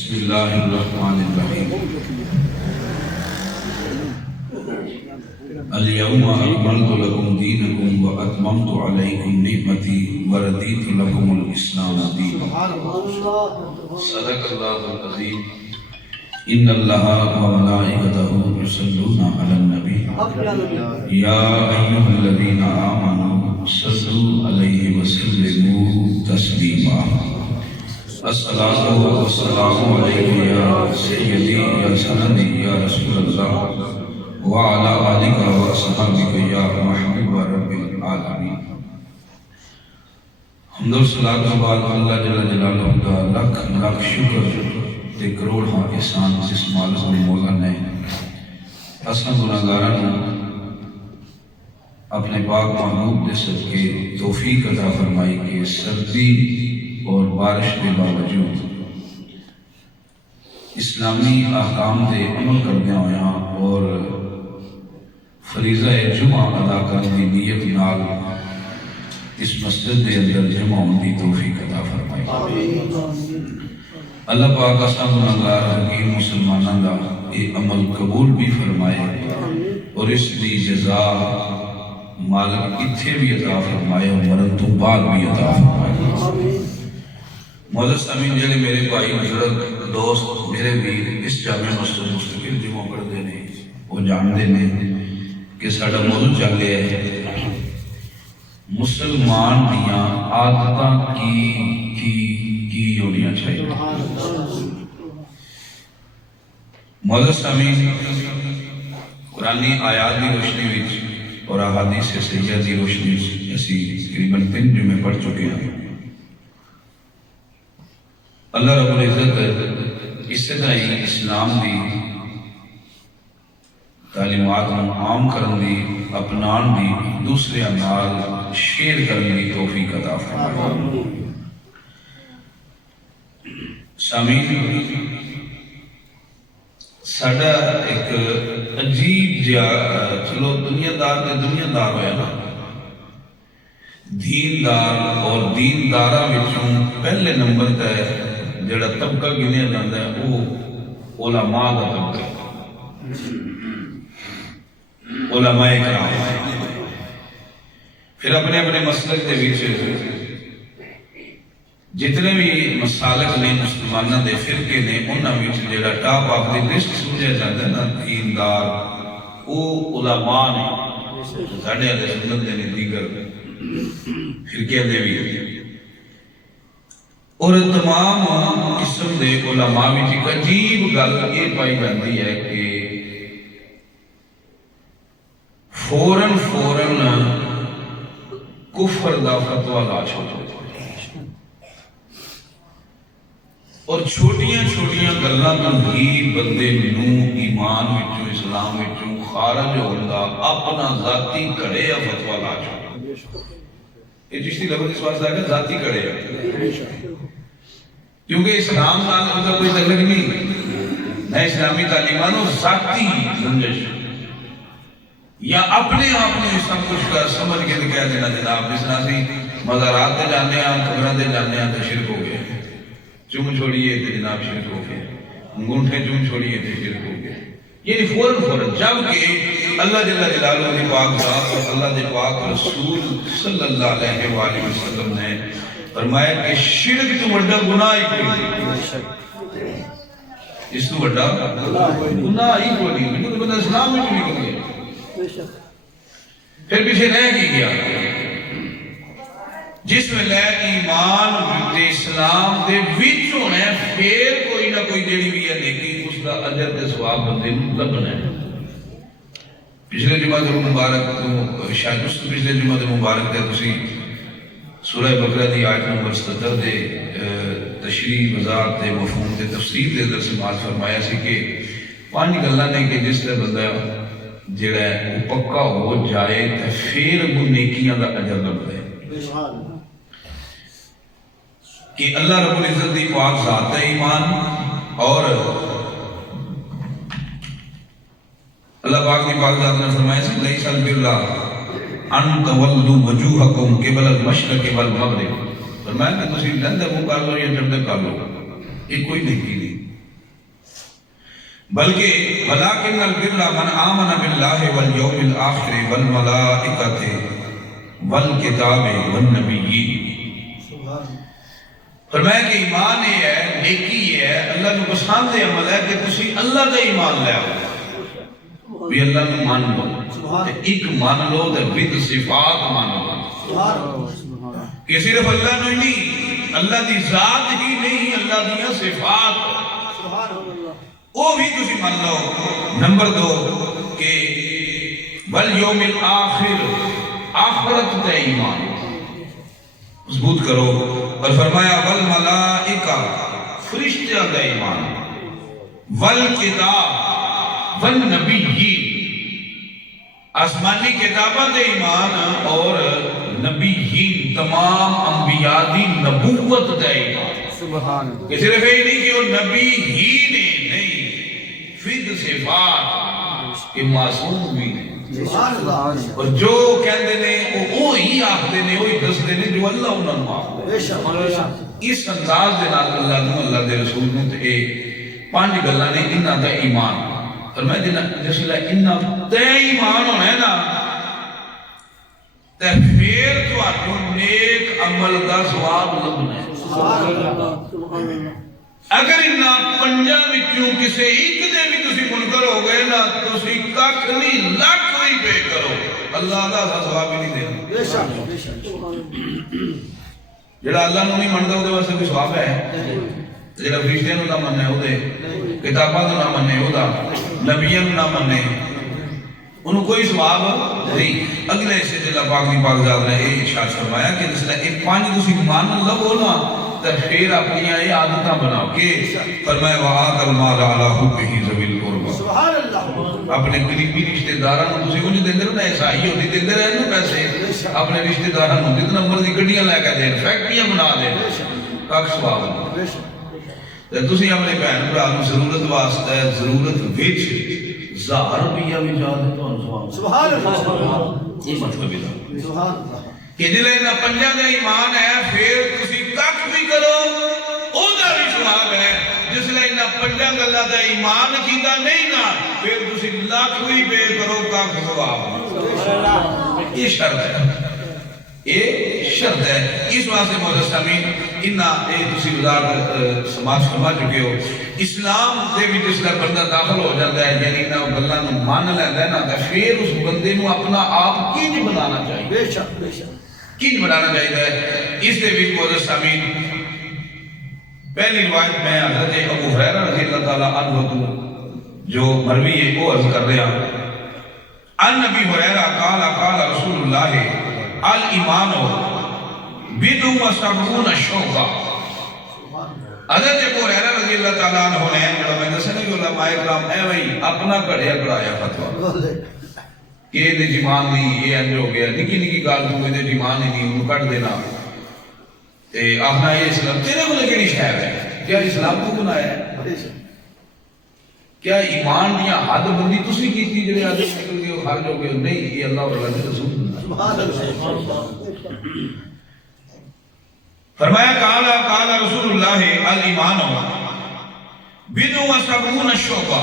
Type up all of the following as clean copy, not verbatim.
بسم اللہ الرحمن الرحیم اليوم اکملت لکم دینکم واتممت علیکم نعمتی وردیت لکم الاسلام دینا صدق اللہ العظیم ان اللہ وملائکتہ یصلون علی النبی یا ایھا الذین آمنوا صلوا علیہ وسلموا تسلیما الصلاة والسلام علیکم یا سیدی یا سندی یا رسول اللہ وعلا آلک و صحابک یا محبوب رب العالمین۔ حمد و صلاۃ و بعد اللہ جل جلالہ کا لکھ لاکھ شکر تے کروڑ ہاں احسان جس مالک نے مولا نے اساں گناہگاراں اپنے پاک محبوب دے صدقے توفیق عطا فرمائی کہ سردی اور بارش کے باوجود اسلامی احکام دے عمل کردیا ہویا اور فریضہ جمعہ ادا کرنے کی نیت نال اس مسجد دے اندر جمع ہونے کی توفیق عطا فرمائی۔ اللہ پاک اساں گناہگار حقیر مسلماناں دا یہ عمل قبول بھی فرمائے اور اس دی جزا مالک اتھے بھی عطا فرمائے اور مرن تو بعد بھی عطا فرمائے۔ معزز سامعین جڑے میرے بھائی بزرگ دوست میرے بھی اس جامع مسجد مستقل جمعہ پڑھتے ہیں وہ جانتے ہیں کہ ساڈا موضوع چل رہا ہے مسلمان دیاں عادتاں کی ہونیاں چاہیے۔ معزز سامعین قرآنی آیات کی روشنی وچ اور احادیث سیدہ کی روشنی وچ اسی تقریباً 3 جمعے پڑھ چکے ہیں۔ اللہ رب العزت اس طرح ہی اسلام دی تعلیمات عام کرن دی اپنان دی دوسرے نال شیئر کرنے کی توفیق عطا فرمائے۔ سامعین ساڈا ایک عجیب جا چلو دنیا دار ہویا نا دیندار اور دینداراں وچوں پہلے نمبر تے جڑا طبقہ گنیا جاتا ہے وہ علماء کا طبقہ علماء کرام، پھر اپنے اپنے مسلک کے وچ جتنے بھی مسالک نے مسلمانوں دے فرقے نے انہاں وچ جڑا ٹاپ آف دی لسٹ سمجھا جاتا ہے نا دیندار وہ علماء نے ساڈے اہل سنت دے دیگر فرقے دے بھی اور تمام قسم دے علماء وچ ایک عجیب گل یہ پائی جاتی ہے کہ فوراً کفر دا فتویٰ لا چھوڑتے اور چھوٹیاں گلاں تو ہی بندے نوں ایمان وچوں اسلام وچوں خارج ہوندا اپنا ذاتی کڑے یا فتویٰ لا چھوڑتے۔ یہ چشتی لفظ اس واسطے ہے کہ ذاتی کڑے ہے کیونکہ اسلام نال ان کا کوئی تعلق نہیں، نہ اسلامی تعلیمانوں ذاتی گنجش یا اپنے آپ نے سب کچھ کا سمجھ کے کہہ دینا جناب جس طرح سے مزارات تے جانے ہیں قبراں تے جانے ہیں تو شرک ہو گیا، چوم چھوڑیے تے جناب شرک ہو گیا، انگوٹھے چوم چھوڑیے تے شرک ہو گیا۔ یعنی فوراً جبکہ اللہ جل جلالہ کی پاک ذات اور اللہ کے پاک رسول صلی اللہ علیہ وآلہ وسلم نے فرمایا کہ شرک تو بڑا گناہ ہی کوئی نہیں، اس تو بڑا گناہ ہی کوئی نہیں، لیکن بندہ اسلام میں چلی گئی پھر پیچھے رہ کی گیا جس میں لے ایمان دے اسلام دے وچ ہونا ہے پھر کوئی نہ کوئی جڑی بھی ہے نیکی اس کا اجر تے ثواب بندے نوں لبنا ہے۔ پچھلے جمعہ دے مبارک شاید اس پچھلے جمعہ دے مبارک دے تسی سورہ بقرہ دی آیت نمبر 77 دے تشریح وضاحت دے مفہوم دے تفسیر دے اندر سماعت فرمایا سی کہ 5 گلاں نے کہ جس تے بندہ جڑا ہے وہ پکا ہو جائے تے پھر وہ نیکیاں دا اجر لبدا ہے کہ اللہ رب العزت دی پاک ذات ہے ایمان اور اللہ پاک دی پاک ذات نے فرمایا سی لیس البر ان تولوا وجوہکم قبل المشرق والمغرب، فرمایا کہ تسی لندے منہ کر لو یا جردے کر لو، یہ کوئی نیکی نہیں، بلکہ ولکن البر من آمن باللہ والیوم الآخر والملائکۃ والکتاب والنبیین. فرمایا کہ ایمان یہ ہے، نیکی یہ ہے، اللہ کو پسند عمل ہے کہ تسی اللہ کا ایمان لے آؤ، بھی اللہ کو مان لو، ایک مان لو تے ود صفات مان لو، کہ صرف اللہ نو ہی نہیں، اللہ دی ذات ہی نہیں، اللہ دیا صفات وہ بھی تسی مان لو. نمبر 2 کہ والیوم الآخر، آخرت تے ایمان مضبوط کرو. اور فرمایا والملائکہ، فرشتیاں کا ایمان، والکتاب والنبیین، آسمانی کتابہ کا ایمان اور نبیین، تمام انبیاء دی نبوت کا ایمان. سبحان اللہ. کہ صرف یہ نہیں کہ وہ نبی ہی نہیں، فید صفات کہ معصوم بھی نہیں. اور جو کہندے نے وہ ہی آخدے نے، وہی دستے نے جو اللہ انہوں نے آخدے. اس انداز دے نال اللہ نو، اللہ دے رسول نو تے 5 گلاں نے انہاں دا ایمان. اور میں جس لئے انہاں تے ایمان ہونا ہے نا تے پھر تو نیک عمل دا ثواب لبنا ہے. اگر انہاں 5 وچوں کسے ایک دے بھی تسی منکر ہو گئے نا، تسی ککھ نہیں، لاکھ بھی پے کرو، اللہ دا ثواب ہی نہیں دینا. بے شک جڑا اللہ نو نہیں مندا اودے واسطے کوئی ثواب ہے؟ جڑا فرشتیاں نو نہ مننے، اودے کتاباں نو نہ مننے، اودا نبیاں نو نہ مننے، انہوں کوئی ثواب نہیں. اگلے حصے اللہ پاک دی پاک ذات نے یہ ارشاد فرمایا کہ جس طرح یہ 5 تسی مان لو نا تو پھر اپنی یہ عادتاں بناؤ. کہ فرمایا وآت المال علی حبہ ذوی القربى، سبحان اللہ، اپنے قریبی رشتہ داراں نوں تسی انج دیندے رہو نا، عیسائی ہوندی دیندے رہے نا پیسے، اپنے رشتہ داراں نوں جتنا مرضی گڈیاں لے کے دین، فیکٹریاں بنا دین، کاک ثواب نہیں. تے تسی اپنے بہن بھرا نوں ضرورت واسطے، ضرورت وچ 1000 روپیہ بھی جا دے تو ثواب. سبحان اللہ. یہ مطلب ہے سبحان اللہ کہ جلے نہ 5 دا ایمان ہے، پھر تسی ککھ بھی کرو او دا بھی ثواب ہے. جس لئے نہ 5 گلاں دا ایمان کیتا نہیں نا، پھر تسی لاکھ بھی پے کرو، ککھ ثواب. یہ شرط ہے، یہ شرط ہے. اس واسطے معزز سامعین انہاں اے تسی وزارت سماج فرما چکے ہو، اسلام دے وچ جس طرح بندہ داخل ہو جاتا ہے، یعنی نہ گلاں نوں مان لیندا ہے نا، تے پھر اس بندے نوں اپنا آپ کینج بنانا چاہیے. بے شک بے شک کینج بنانا چاہیے. اس دے وچ معزز سامعین پہلی روایت میں حضرت ابو ہریرہ رضی اللہ تعالی عنہ تو جو مروی ہے وہ عرض کر رہا ہوں. ان ابی ہریرہ قال قال رسول اللہ الایمان بدع و سبعون شعبہ. حضرت ابو ہریرہ رضی اللہ تعالیٰ عنہ نے جڑا میں دسنے کہ علماء کرام اے بھائی اپنا کڑیا کڑایا فتویٰ کہ یہ جمان نہیں، یہ انج ہو گیا، نکی نکی گال تو یہ جمان نہیں، انہوں کٹ دینا تے آخنا یہ اسلام تیرے کو لگے نہیں شہر ہے. کیا اسلام کو بنایا ہے؟ کیا ایمان دیا حد بندی تسی کی تھی جڑے آدھے نکل گئے خارج ہو گئے؟ نہیں، یہ اللہ اور اللہ کے رسول فرمایا قال رسول اللہ الایمان بدع و سبعون شعبہ.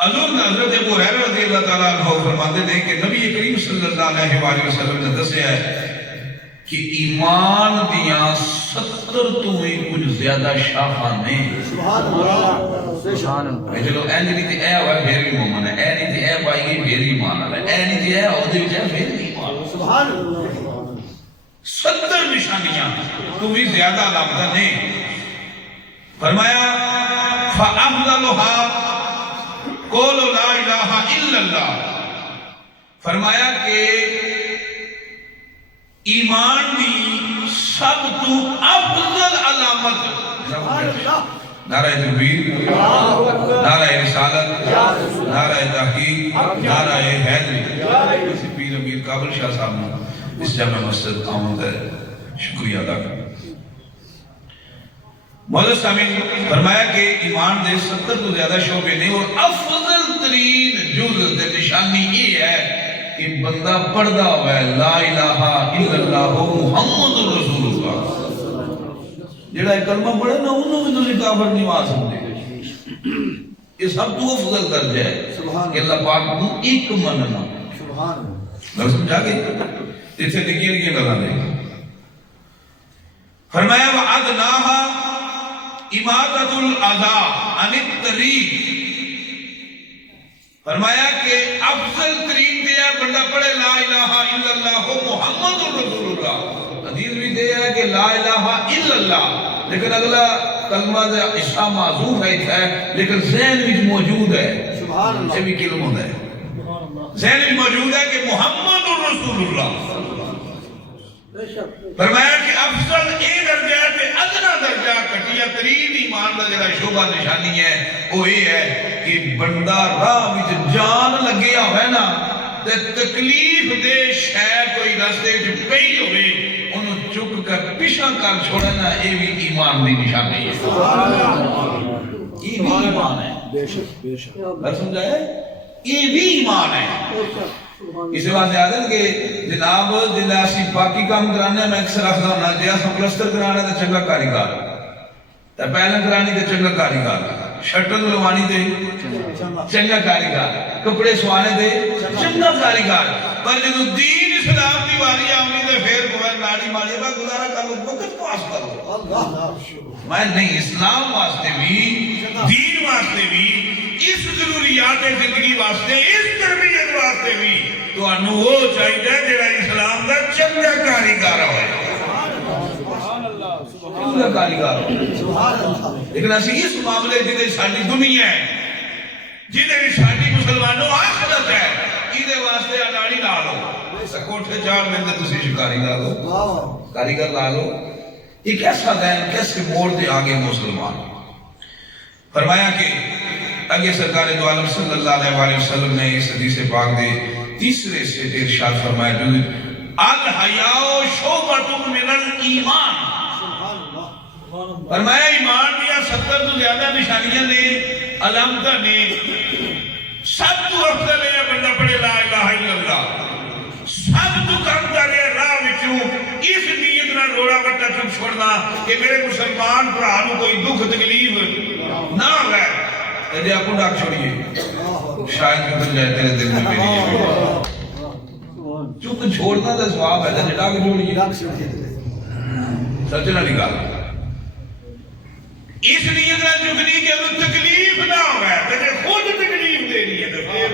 حضرت ابو ہریرہ رضی اللہ تعالیٰ عنہ فرماتے تھے کہ نبی کریم صلی اللہ علیہ وآلہ وسلم نے دسیا ہے کہ ایمان دیاں 70 تو ہی کچھ زیادہ شاخاں نے. سبحان اللہ. چلو اے نہیں تے اے ہوئے پھر بھی مومن ہے، اے نہیں تے اے پائی گئی پھر ایمان والا ہے، اے نہیں تے اے عہدے وچ ہے پھر بھی ایمان. سبحان اللہ. 70 نشانیاں تو بھی زیادہ علامتاں نے. فرمایا فَأَفْضَلُهَا قَوْلُ لَا إِلَٰهَ إِلَّا اللَّهُ. فرمایا کہ ایمان دی سب تو افضل علامت نعرہ تکبیر، نعرہ رسالت، نعرہ تحقیق، نعرہ حیدری. اسی پیر امیر کابل شاہ صاحب نے اس جامع مسجد آمد ہے، شکریہ ادا کریں. مولانا سامعین فرمایا کہ ایمان دے 70 تو زیادہ شعبے نہیں، اور افضل ترین جز دے نشانی یہ ہے کہ بندہ پڑھدا ہوا ہے لا الہ الا اللہ محمد رسول اللہ. جڑا کلمہ پڑھے نا انہوں بھی تسی کافر نہیں آ سکتے. یہ سب تو افضل درجہ ہے کہ اللہ پاک کو ایک مننا. میں سمجھا گئی اتنے نکی نکی گلاں نے فرمایا وَأَدْنَاهَا إِمَاطَةُ الْأَذَىٰ عَنِ الطَّرِيقِ. فرمایا کہ افضل ترین دیا بندہ پڑھے لا الہ الا اللہ محمد رسول اللہ. حدیث بھی دیا ہے کہ لا الہ الا اللہ، لیکن اگلا کلمہ عشاء معذوف ہے لیکن ذہن بھی موجود ہے. سبحان اللہ. یہ بھی کلمہ ہے ذہن بھی موجود ہے کہ محمد رسول اللہ. فرمایا کہ افضل اے درجہ ہے کہ ادنا درجہ کٹیا ترین ایمان دا جڑا شعبہ نشانی ہے وہ یہ ہے کہ بندہ راہ وچ جان لگیا ہوئے نا تے تکلیف دے شے کوئی راستے وچ پئی ہوئے انہوں چک کر پیچھے کر چھوڑنا یہ بھی ایمان دی نشانی ہے. یہ بھی ایمان ہے. بے شک بے شک میں سمجھایا یہ بھی ایمان ہے. اس واسطے آتے ہیں کہ جناب جنہیں اسی باقی کام کرانے ہیں میں اکثر آخر ہونا جی اساں پلسٹر کرانے تے چنگا کاریگر تے پہلن کرانی تے چنگا کاریگر شٹل لوانی تے چنگا کاریگر کپڑے سوانے تے چنگا کاریگر پر جدو دین اسلام دی باری آمنی تے پھر کوئی ناڑی ماری با گزارا کر لو وقت پاس کرو. میں نہیں اسلام واسطے بھی دین واسطے بھی اس ضروریات زندگی واسطے اس تربیت واسطے بھی تو انہوں وہ چاہیے جڑا اسلام دا چنگا کاریگر ہوئے. چنگا کاریگر ہوئے. لیکن اسی اس معاملے جنہیں ساری دنیا ہے جنہیں ساری مسلمانوں آخرت ہے یہ واسطے اڈاڑی لا لو کوٹھے چار میں تسی شکاری لا لو کاریگر لا لو. یہ کیسا دین کیسے موڑ دے آگے مسلمان. فرمایا کہ آگے سرکار دو عالم صلی اللہ علیہ وسلم نے اس حدیث پاک دے تیسرے سے ارشاد فرمایا جو الحیاء شعبۃ من الایمان. فرمایا ایمان دیا 70 تو زیادہ نشانیاں نے علامتاں نے. سب تو افضل ہے بندہ پڑھے لا الہ الا اللہ. سب تو کم کرے راہ وچوں اس نیت نہ روڑا بٹا چپ چھوڑنا کہ میرے مسلمان بھرا کوئی دکھ تکلیف نہ ہوئے ایجے آپ کو ڈاک چھوڑیے شاید کتن جائے تیرے دل میں میری چپ چھوڑنا تو سواب ہے جے ڈاک چھوڑیے سچ نہ نکالا اس نیت نہ چکنی کہ انہوں تکلیف نہ ہوئے تیرے خود تکلیف دینی ہے تو پھر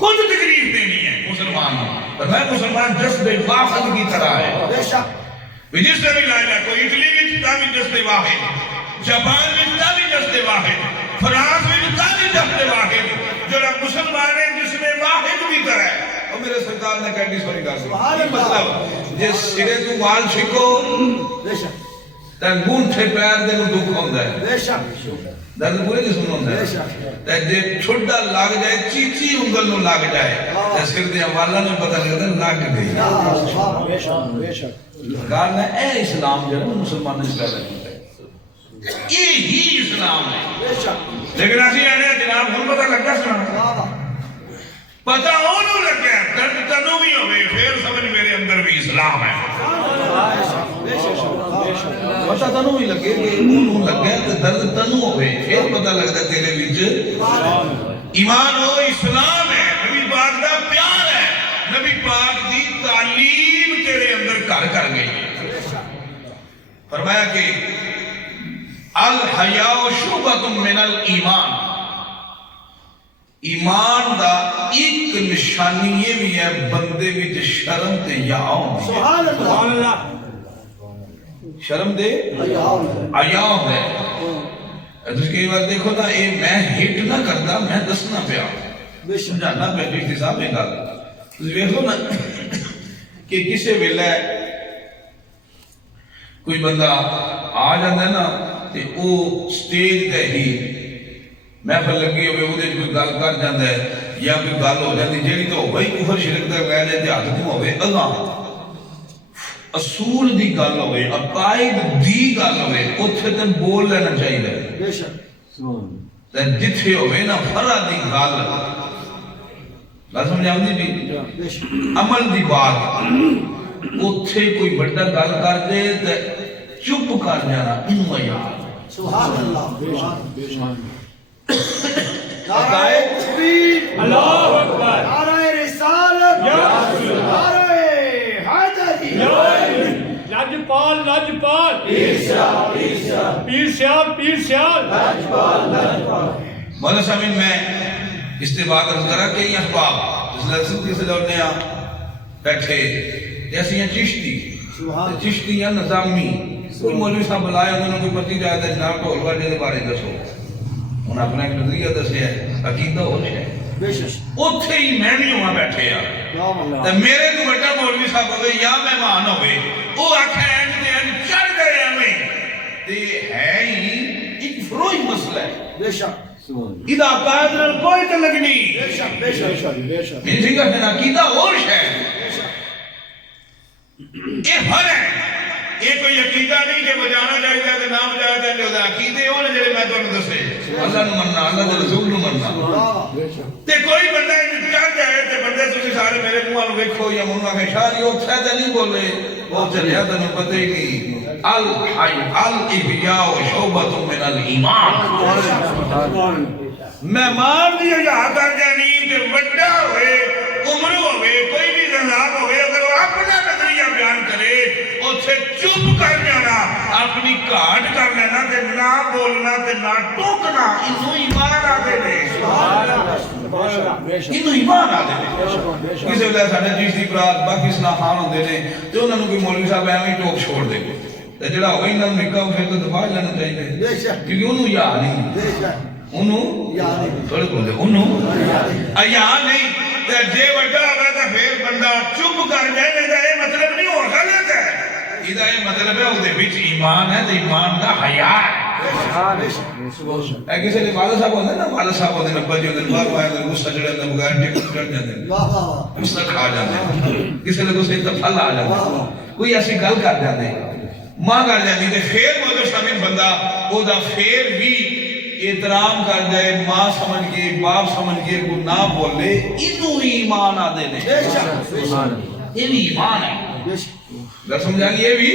خود تکلیف دینی ہے مسلمان پر میں مسلمان جذب واحد کی طرح ہے. جس سے بھی لائنا کوئی اٹلی بھی تابی جذب واحد جاپان بھی تابی جذب واحد فرانس بھی تابی جذب واحد جو مسلمان ہے جس میں واحد بھی طرح ہے. اور میرے سرکار نے کہنی سوری کہا سی مطلب جس سرے تو وال چھکو تنگون تھے پیر دے نو دکھ ہوندہ ہے درد پورے جسم ہوندہ ہے جے چھڑا لاگ جائے چیچی انگل نو لاگ جائے سر دے والا نے پتہ لگتا ہے لاگ گئی. سرکار نے اے اسلام جو ہے مسلمان نے پیدا کیا ہے یہ ہی اسلام ہے. لیکن ایسی آنے جناب ہم پتہ لگتا سنا پتہ انہوں لگ گیا درد تنو بھی ہوئے پھر سمجھ میرے اندر بھی اسلام ہے. پتہ تنو بھی لگے کہ انہوں لگ گیا کہ درد تنو ہوئے پھر پتہ لگتا ہے تیرے بیچ ایمان ہو اسلام ہے نبی پاک دا پیار ہے نبی پاک دی تعلیم تیرے اندر کر گئی. فرمایا کہ الحیاء شعبۃ من الایمان. ایمان دا ایک نشانی یہ بھی ہے بندے بھی شرم تے یاؤں دی. سبحان اللہ. شرم دے آیاؤں ہے. اس کے بعد دیکھو نا اے میں ہٹ نہ کرتا میں دسنا پیا سمجھانا پیا جو احتساب ہے گا. تسی دیکھو نا کہ کسے ویلے کوئی بندہ آ جاندہ ہے نا تے او سٹیج تے ہی محفل لگی ہوئے وہ دے کوئی گل کر جاندہ ہے یا کوئی گل ہو جاندی جیڑی تو بھائی کفر شرک تے گئے جاندے ہاتھ کیوں ہوئے اللہ اصول دی گل ہوئے عقائد دی گل ہوئے اتھے تن بول لینا چاہیے جتھے ہوئے نا فرا دی گل گل سمجھا ہوں دی عمل دی بات اتھے کوئی بڑا گل کر دے تے چپ کر جانا انہوں یاد سبحان اللہ نعرہ تکبیر، اللہ اکبر، نعرہ رسالت، یا رسول اللہ، نعرہ حیدری، لاجپال لاجپال، پیر سیال پیر سیال، مولانا صاحب میں اس کے بعد عرض کرا کہ یہ احباب جس لفظی سے لوٹنے بیٹھے جیسے یہ چشتی یا نظامی کوئی مولوی صاحب بلائے انہوں نے کوئی پرچی جائے تھا جناب ٹھول واجے کے بارے دسو انہوں نے اپنا ایک نظریہ دسے ہے عقیدہ ہو ہے اتھے ہی میں بھی وہاں بیٹھے میرے کو بڑا مولوی صاحب ہوئے یا مہمان ہوئے وہ آکھا ہے چڑھ گئے ہمیں تے ہے ہی ایک فروئی مسئلہ ہے بے شک اذا قائد نال کوئی تعلق نہیں بے شک بے شک بے شک میری جگہ ہے عقیدہ اور ہے یہ ہر ہے یہ کوئی عقیدہ نہیں کہ بجانا چاہیے کہ نام بجایا جائے کہ عقیدے ہو نا جڑے میں تمہیں دسے اللہ نو مننا اللہ دے رسول نو مننا تے کوئی بندہ چڑھ جائے تے بندے تسی سارے میرے منہ نو ویکھو یا منہ میں شاہ جی اوتھے تے نہیں بولے وہ چلیا تینوں پتہ ہی نہیں الاحیاء شعبۃ من الایمان مہمان دی یا کر جانی تے بڑا ہوئے عمر ہوئے کوئی بھی زندان ہوئے اگر وہ اپنا نظریہ بیان کرے اسے چپ کر جانا اپنی کاٹ کر لینا تے نہ بولنا تے نہ ٹوکنا انہوں ایمان آگے دے انہوں ایمان آگے دے کسی وجہ ساڑھے جیسی برات پاکستان خان ہوندے نے تے انہوں نے کوئی مولوی صاحب ایویں ٹوک چھوڑ دے گے تے جڑا ہوئی نہ نکا پھر تو دفاع لینا چاہیے کیونکہ انہوں یا نہیں انہوں تھوڑے بولے انہوں یا نہیں تے جے وڈا ہوگا تے پھر بندہ چپ کر جائے تے یہ مطلب نہیں ہو غلط ہے یہ مطلب ہے وہ وچ ایمان ہے تے ایمان دا حیا ہے کسی نے والد صاحب ہوندے نا والد صاحب ہوندے نبا جی ہوندے باہر آئے ہوندے غصہ چڑھے ہوندے بغیر ٹک چڑھ جاندے غصہ کھا جاندے کسی نے غصے تے پھل آ جاندے کوئی ایسی گل کر جاندے ماں کر جاندی تے پھر مگر سامنے بندہ او دا پھر بھی احترام کر جائے ماں سمجھ کے باپ سمجھ کے کو نہ بولے انہوں ایمان آدھے نے یہ بھی ایمان ہے گر سمجھا گی یہ بھی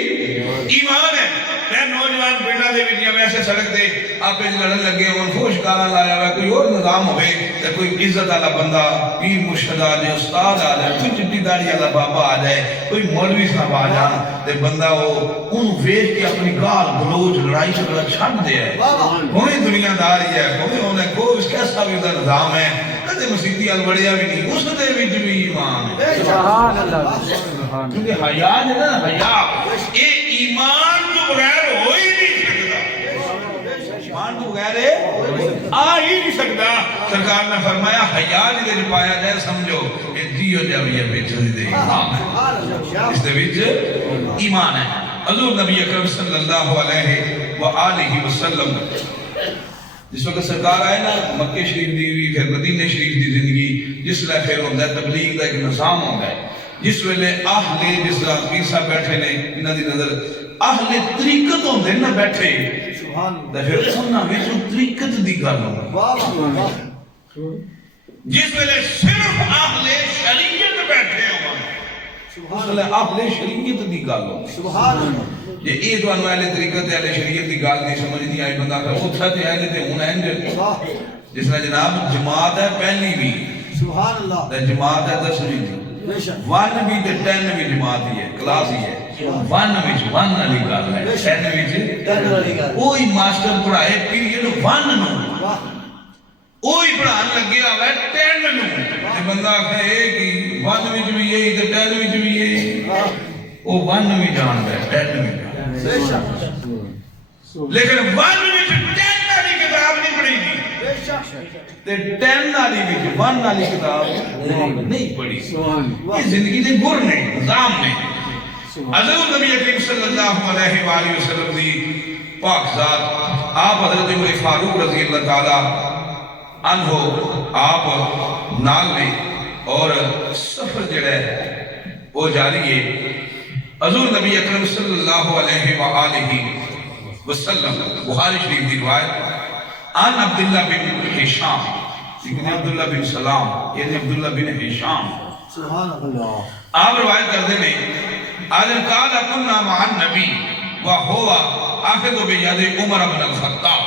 ایمان ہے میں نوجوان بیٹا دے بھی دیا ویسے سڑک دے آپ اس لڑن لگے ہوں فوش کارا لایا ہوا کوئی اور نظام ہوئے یا کوئی عزت آلا بندہ پیر مرشد آ جائے استاد آ جائے کوئی چٹی داڑی آلا بابا آ جائے کوئی مولوی صاحب آ جائے تے بندہ وہ ان ویٹ کے اپنی گال گلوچ لڑائی جھگڑا چھٹ دے ہے کوئی دنیا داری ہے کوئی انہیں کوئی اس کیسا بھی ادھر نظام ہے کدے مسیحی الوڑیا بھی نہیں اس دے بھی بھی ایمان ہے سبحان اللہ کیونکہ حیا ہے نا حیا یہ ایمان تو بغیر ہو ہی نہیں سکتا ایمان تو بغیر آ ہی نہیں سکتا سرکار نے فرمایا حیا جدے پایا جائے سمجھو کہ دیو جاویہ بیچ دے ایمان ہے اس دے بیچ ایمان ہے حضور نبی اکرم صلی اللہ علیہ وآلہ وسلم جس وقت سرکار آئے نا مکہ شریف دی ہوئی پھر مدینہ شریف دی زندگی جس لئے پھر ہوندہ ہے تبلیغ دا ایک نظام ہوندہ ہے جس ویلے اہل جس طرح پیر صاحب بیٹھے نے انہاں دی نظر اہل طریقت ہوندے نا بیٹھے تے پھر انہاں وچوں طریقت دی گل ہوندی جس ویلے صرف اہل شریعت بیٹھے ہوں اس ویلے اہل شریعت دی گل ہوندی سبحان اللہ یہ تو انہوں اہل طریقت اہل شریعت دی گل نہیں سمجھ نہیں آئی بندہ کہ اتھا تے اہل تے ہون اینجل جس نے جناب جماعت ہے پہلی بھی سبحان اللہ جماعت ہے 10ویں بھی 1 بھی تے 10 بھی جماعت ہی ہے کلاس ہی ہے 1 وچ 1 والی گل ہے 10 وچ 10 والی گل کوئی ماسٹر پڑھائے پیریڈ 1 نو وہی پڑھان لگے ہوا 10 نو تے بندہ کہے اے کہ 1 وچ بھی یہی تے 10 وچ بھی یہی وہ 1 بھی جاندا ہے 10 بھی لیکن 1 وچ 10 والی کتاب نہیں پڑھی گی تے 10 والی وچ 1 والی کتاب نہیں پڑھی یہ زندگی دے گر نے نظام نے حضور نبی اکرم صلی اللہ علیہ وآلہ وسلم دی پاک ذات آپ حضرت عمر فاروق رضی اللہ تعالی عنہ آپ نال نے اور سفر جڑا ہے وہ جاری ہے حضور نبی اکرم صلی اللہ علیہ وآلہ وسلم بخاری شریف دی روایت عن عبداللہ بن حشام لیکن عبداللہ بن سلام یعنی عبداللہ بن حشام سبحان اللہ آپ روایت کرتے ہیں آدھر قال کننا مع النبی وہو آخذ بید عمر بن الخطاب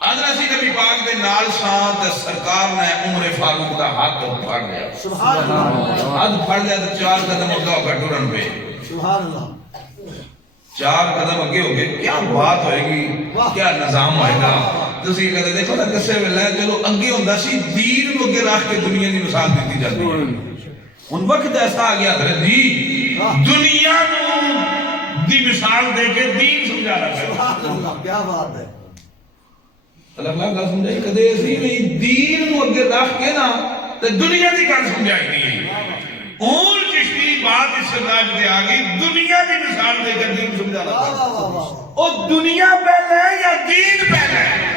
آدھر اسی نبی پاک دے نال سان تے سرکار نے عمر فاروق دا ہاتھ پھڑ لیا سبحان اللہ ہاتھ پھڑ لیا تو 4 قدم اگے ہو کے ٹرن پہ سبحان اللہ 4 قدم اگے ہو گئے کیا بات ہوئے گی کیا نظام ہوئے گا تسی کہتے دیکھو نا کسے ویلے چلو اگے ہوندا سی دین نو اگے رکھ کے دنیا دی مثال دیتی جاتی ہے ان وقت ایسا آ گیا حضرت جی دنیا نو دی مثال دے کے دین سمجھا رہا ہے سبحان اللہ کیا بات ہے اللہ گل سمجھائی کدے اسی نہیں دین نو اگے رکھ کے نا تے دنیا دی گل سمجھائی نہیں اور چشتی بات اس سرداج دے آگئی دنیا دی مثال دے کر دین سمجھا رہا ہے اور دنیا پہلے ہے یا دین پہلے ہے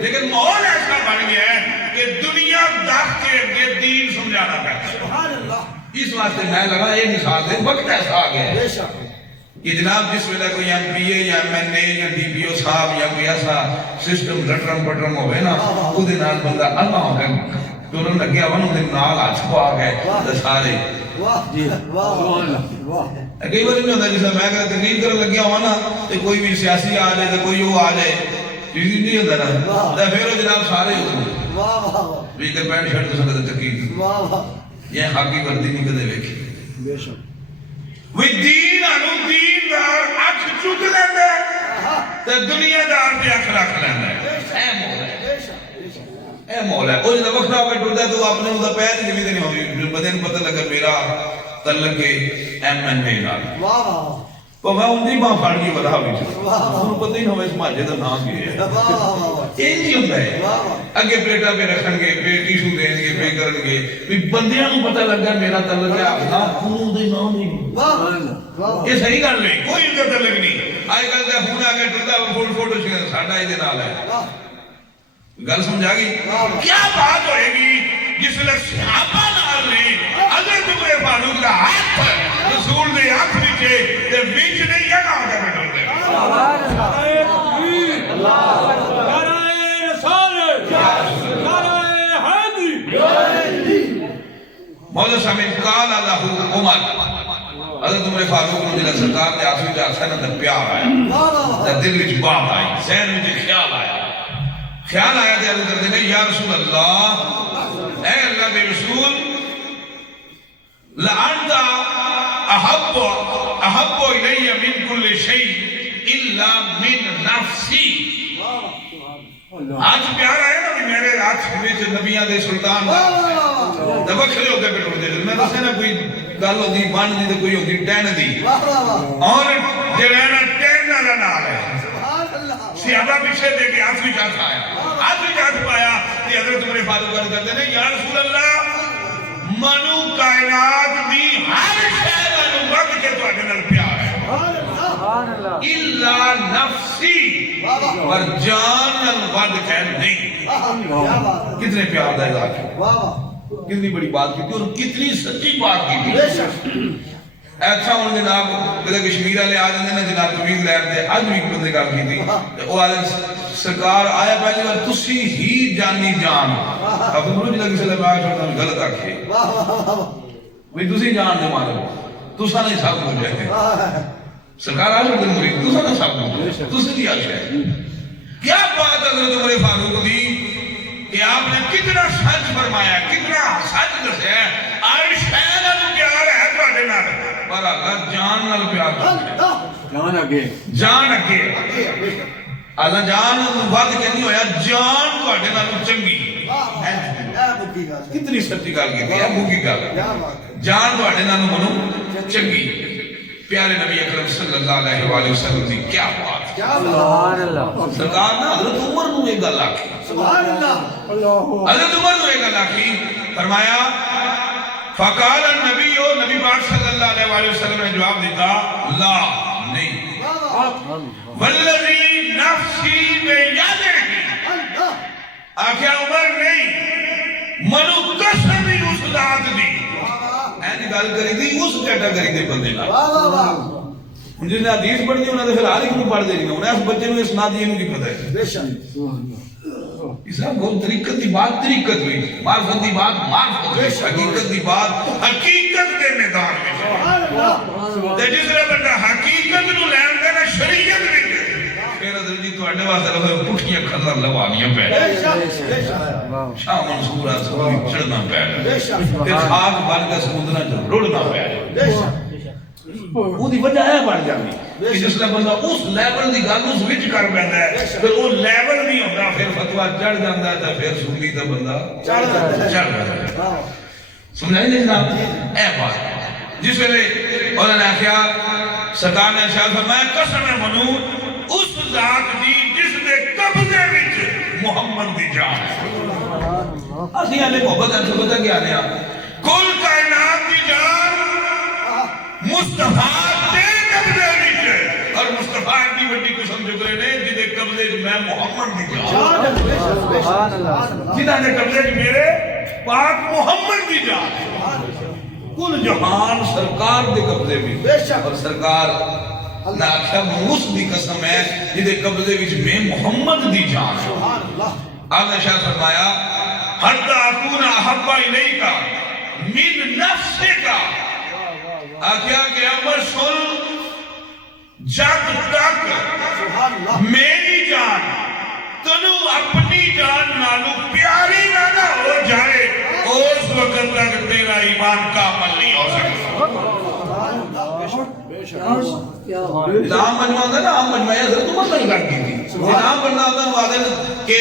لیکن ماحول ایسا بن گیا ہے کہ دنیا دکھ کے اگے دین سمجھا رہا ہے سبحان اللہ اس واسطے میں لگا یہ مثال دے وقت ایسا آ گیا ہے بے شک کہ جناب جس ویلے کوئی ایم پی اے یا ایم این اے یا ڈی پی او صاحب یا کوئی ایسا سسٹم رٹرم پٹرم ہوئے نا وہ دے نال بندہ اللہ ہو گئے ٹورن لگیا ون دے نال آج کو آ گئے تے سارے واہ واہ واہ کئی بار نہیں ہوتا جیسا میں کہ تقریر کرنے لگیا ہوا نا تے کوئی بھی سیاسی آ جائے تے کوئی وہ آ جائے چیز نہیں ہوتا نا تے پھر وہ جناب سارے ہوتے واہ واہ بھی کہ پینٹ شرٹ تو سکتے تقریر واہ واہ یہ حقی کرتی نہیں کدے ویکھی بے شک وی دین انو دین دار اکھ چک لیندے تے دنیا دار پہ اکھ رکھ لیندے اے مولا بے شک بے شک اے مولا او جدا وقت آ کے ٹردا تو آپ نے اوندا پیر نہیں بھی نہیں ہوئی بدے نوں پتہ لگا میرا تعلق ایم این اے نال واہ واہ تو میں اون دی ماں پھڑ گئی ودا وچ انہوں پتہ ہی نہ ہوئے اس ماجے دا نام کی ہے واہ واہ واہ اے نہیں ہوندا ہے واہ واہ اگے پلیٹا پہ رکھن گے پہ ٹیشو دین گے پہ کرن گے بھی بندیاں نوں پتہ لگا میرا تعلق ہے اپنا خون دے نام نہیں واہ واہ یہ صحیح گل نہیں کوئی عزت تعلق نہیں آج کل تے فون آ کے ٹردا فوٹو شیئر ساڈا اے دے نال ہے گل سمجھا گئی کیا بات ہوئے گی جس لئے صحابہ نال نے حضرت عمر فاروق دا ہاتھ رسول دے ہاتھ وچے تے وچ نہیں ہے کہاں تے بیٹھے مولا صاحب قال له عمر حضرت عمر فاروق نے جلا سرکار دے آنسو تے اکثر تے پیار آیا تے دل وچ بات آئی ذہن وچ خیال آیا تے عرض کرتے ہیں یا رسول اللہ اے اللہ کے رسول لعنت احب الی من کل شیء الا من نفسی آج پیار آیا نا میرے ہاتھ وچ نبیاں دے سلطان دا وکھرے ہو کے بیٹھ دے میں دسے نا کوئی گل ہوندی بن دی تے کوئی ہوندی ٹین دی اور جڑا نا ٹین والا نال ہے صحابہ پیچھے دے کے آنسو چاہتا آیا آنسو چاہتا پایا کہ حضرت عمر فاروق کرتے ہیں یا رسول اللہ منو کائنات دی ہر شے منو وقت کے تو اڈنال پیار ہے الا نفسی پر جان نال ود کے نہیں کتنے پیار دا اظہار کیا کتنی بڑی بات کی تھی اور کتنی سچی بات کی تھی ایسا ہوں جناب کدھا کشمیر والے آ جاندے نا جناب تمیز لہر دے اج بھی بندے گل کی تھی وہ آدھے سرکار آیا پہلی بار تسی ہی جانی جان اب تمہیں جنہا کسی لئے باہر چھوڑتا ہوں غلط آکھے بھئی تسی جان دے مانا تسا نہیں سب ہو جائے سرکار آج بڑھتے مرید تسا نہیں سب ہو جائے تسی دی آج ہے کیا بات حضرت عمر فاروق دی کہ آپ نے کتنا سچ فرمایا کتنا سچ دسے آئی شہر نال پیار ہے تو آڈے نال پر اللہ جان نال پیار کرتے جان اگے اللہ جان ود کے نہیں ہویا جان تو آڈے نال چنگی کتنی سچی گل کی تھی ابو کی گل جان تو آڈے نال منو چنگی پیارے نبی اکرم صلی اللہ علیہ وآلہ وسلم دی کیا بات سرکار نا حضرت عمر نو ایک گل آکھی حضرت عمر نو ایک گل آکھی فرمایا فقال النبی نبی پاک صلی اللہ علیہ وآلہ وسلم نے جواب دیتا لا نہیں والذی نفسی بیدہ آکھیا عمر نہیں منو قسمی اس ذات دی اینی گل کری دی اس کیٹیگری دے بندے نال جس نے حدیث پڑھ دی انہوں نے پھر ہر ایک نوں پڑھ دے گی انہیں اس بچے نوں اس نادی انہوں کی پتہ ہے اسلام بہت طریقت دی بات طریقت ہوئی معرفت دی بات معرفت ہوئی حقیقت دی بات حقیقت کے میدان میں تے جس نے بندہ حقیقت نو لین دینا شریعت نہیں پھر حضرت جی بڑھنے واسطے لوگ پٹھیاں کھلا لوانیاں پہ بے شک بے شک شاہ منصورہ سکولی چڑھنا پہ بے شک پھر خاک بن کے سمندرہ جو رڑنا پہ بے شک وہ دی وجہ ہے بڑھ جاتی کہ جس لئے بندہ اس لیول دی گل اس وچ کر بیندا ہے پھر وہ لیول نہیں ہوتا پھر فتویٰ چڑھ جاتا ہے تو پھر سنی تو بندہ چڑھ جاتا ہے چڑھ جاتا ہے سمجھائی نہیں جناب اے بات جس ویلے انہوں نے کہا سرکار نے ارشاد فرمایا قسم منو اس ذات دی جس دے قبضے وچ محمد دی جان اسی آنے محبت ہے سبتا کیا آنے کل کائنات دی جان مصطفیٰ دے قبضے وچ اور مصطفیٰ دی وڈی قسم جو کرے نے جدے قبضے وچ میں محمد دی جان جنہاں نے قبضے وچ میرے پاک محمد دی جان کل جہان سرکار دے قبضے میں اور سرکار نے آخیا موس دی قسم ہے جدے قبضے وچ میں محمد دی جان آپ نے شاہ فرمایا حتی اکون احبا الیکا من نفسکا آخیا کہ عمر سن جب تک میری جان تنو اپنی جان نالو پیاری نہ ہو جائے اس وقت تک تیرا ایمان کامل نہیں ہو سکتا نام بنوا ہوتا نا نام بنوایا حضرت عمر نے کر دی تھی نام بننا ہوتا ہے وعدہ کہ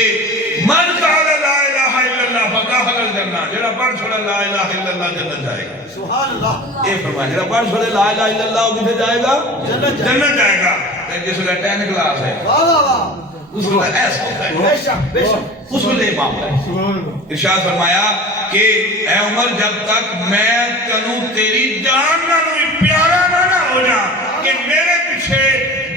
من قال لا الہ الا اللہ فدخل الجنہ جڑا پڑھ چھوڑا لا الہ الا اللہ جنت جائے گا سبحان اللہ اے فرمایا جڑا پڑھ چھوڑے لا الہ الا اللہ وہ کدھر جائے گا جنت جائے گا جس وقت 10 کلاس ہے واہ واہ واہ اس وقت ایسا ہوتا ہے بے شک بے شک اس وقت یہ معاملہ ہے ارشاد فرمایا کہ اے عمر جب تک میں تنوں تیری جان نہ پیارا نہ ہو جا کہ میرے پیچھے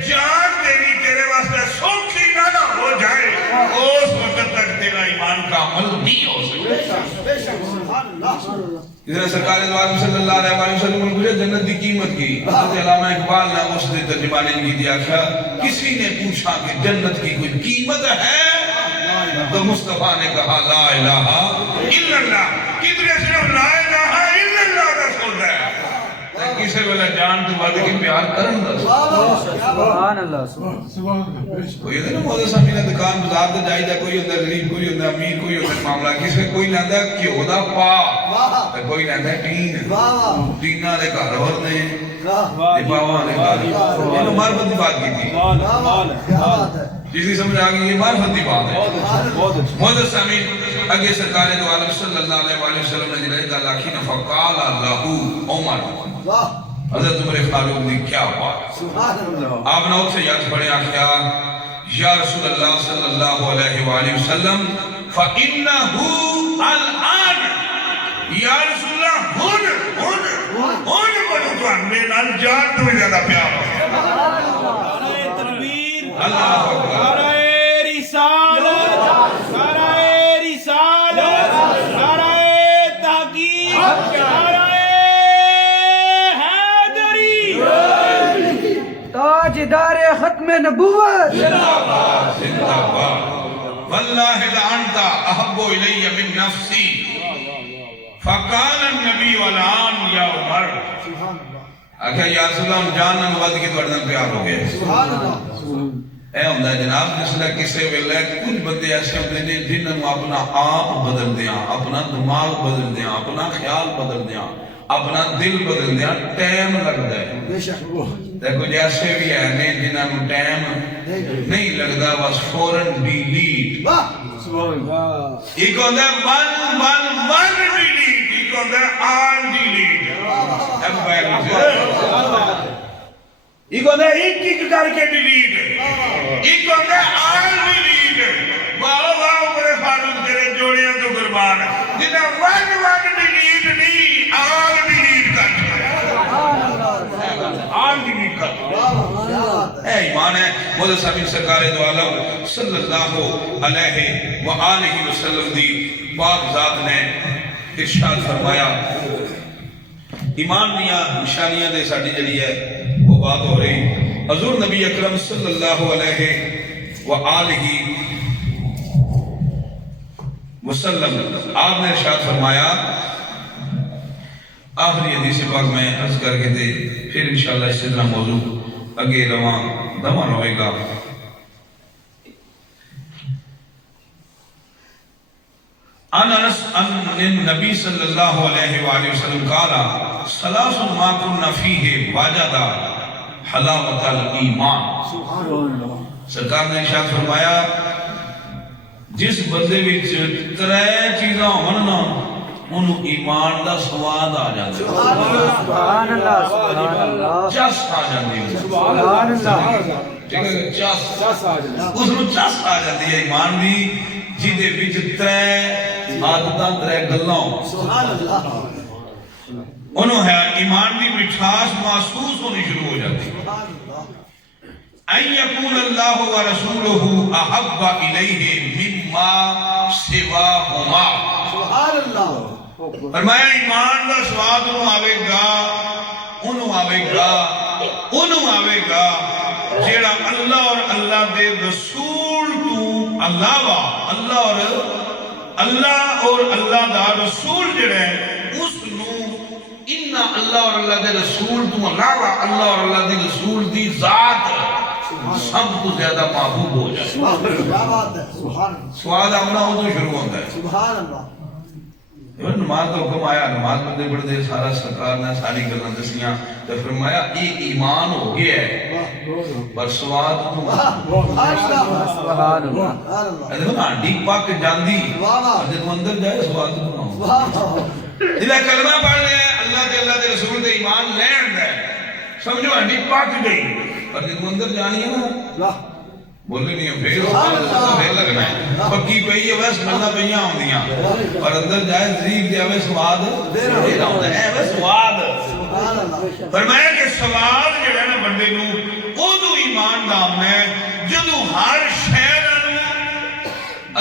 جان تیری تیرے واسطے سوکھی نہ ہو جائے اس وقت تک تیرا ایمان کا عمل نہیں ہو سکتا بے شک سبحان اللہ ادھر سرکار دوارم صلی اللہ علیہ وسلم نے پوچھا جنت دی قیمت کی حضرت علامہ اقبال نے اس نے ترجمہ نے کی دیا کسی نے پوچھا کہ جنت کی کوئی قیمت ہے تو مصطفیٰ نے کہا لا الہ الا اللہ کتنے صرف لا الہ الا اللہ رسول ہے کسی والا جان تو بات کی پیار کرن دا سبحان اللہ کوئی ہے نا موضوع سامی نے دکان بازار تے جائی دا کوئی ہوتا غریب کوئی ہوتا امیر کوئی ہوتا معاملہ کسی کوئی لیندا گھیو دا پا تے کوئی لیندا ٹین ٹینا دے گھر ور نے تے باواں دے گھر یہ معرفت دی بات کی تھی جسی سمجھ آ گئی یہ معرفت دی بات ہے موضوع سامی اگے سرکار دو عالم صلی اللہ علیہ وسلم نے جڑے گل آکھی نہ فقال اللہ عمر حضرت عمر فاروق نے کیا بات آپ نے اس سے یاد پڑھے آخیا یا رسول اللہ صلی اللہ علیہ وآلہ وسلم فَإِنَّهُ الْآنَ یا رسول اللہ ہن بنوان میں نال جان تو زیادہ پیار ہو اللہ اکبر نعرہ رسالت نعرہ رسالت نعرہ تحقیق نعرہ حیدری تاجدار ختم نبوت زندہ باد واللہ لعنت احب الی من نفسی فقال النبی والآن یا عمر آخیا یا رسول اللہ جاننا نواد کی دوڑنا پیار ہو گئے اے ہوندہ جناب جس لئے کسے ویلے کچھ بندے ایسے ہوتے ہیں جنہوں اپنا آپ بدل دیاں اپنا دماغ بدل دیاں اپنا خیال بدل دیاں اپنا دل بدل دیاں ٹائم لگ دے دیکھو جیسے بھی ہے نہیں جنہوں ٹائم نہیں لگ دا بس فوراں ڈیلیٹ ایک ہوندہ ون ڈیلیٹ ایک ہوندہ آل ڈیلیٹ ایک ہوندہ ایک کر کے ڈیلیٹ ایک ہوندہ آل ڈیلیٹ واہ عمر فاروق تیرے جوڑیاں تو قربان جنہاں ون ڈیلیٹ نہیں آل ڈیلیٹ کر آل ڈیلیٹ کر اے ایمان ہے مولا صاحب سرکار دو عالم صلی اللہ علیہ وآلہ وسلم دی پاک ذات نے ارشاد فرمایا ایمان دیا نشانیاں دے ساڑھی جڑی ہے وہ بات ہو رہی حضور نبی اکرم صلی اللہ علیہ وآلہ وسلم آپ نے ارشاد فرمایا آخری حدیث پاک میں عرض کر کے دے پھر انشاءاللہ اس سے موضوع اگے رواں دمہ روئے گا انس ان النبی صلی اللہ علیہ وآلہ وسلم قال ثلاث ما كنا فيه وجد حلاوت الایمان. سرکار نے ارشاد فرمایا جس بندے وچ ترے چیزاں ہون نا انہوں ایمان دا سواد آ جاندے. سبحان اللہ سبحان اللہ چس آ جاندی. سبحان اللہ ٹھیک ہے چس اس نو چس آ جاندی ہے ایمان دی جدے وچ ترے عادتاں ترے گلاں سبحان اللہ انہوں ہے ایمان دی مٹھاس محسوس ہونی شروع ہو جاتی. ان یکون اللہ و رسولہ احب الیہ مما سواہما. سبحان اللہ فرمایا ایمان دا سواد انہوں آوے گا جیڑا اللہ اور اللہ دے رسول تو علاوہ اللہ اور اللہ دا رسول جڑا ہے اس نو انہا اللہ اور اللہ دے رسول تو علاوہ اللہ اور اللہ دے رسول دی ذات سب کو زیادہ محبوب ہو جائے. کیا بات ہے سبحان سواد آمنا ہو تو شروع ہوتا ہے. سبحان اللہ نماز کا حکم آیا نماز بندے پڑھتے سارا سرکار نے ساری گلاں دسیاں تو فرمایا یہ ایمان ہو گیا ہے پر سواد تو سبحان اللہ دیکھو نا ہڈی پک جاندی جب اندر جائے سواد تو جب کلمہ پڑھ لیا اللہ دے رسول دے ایمان لین دے سمجھو ہڈی پک گئی پر جب اندر جانی ہے نا بولے نہیں پھر لگنا ہے پکی پئی ہے بس ملنا پہیاں ہوں دیاں پر اندر جائے زیب جائے سواد دے رہا ہوتا ہے بس سواد. فرمایا کہ سواد جڑا نا بندے نو او دو ایمان نام ہے جدو ہر شہر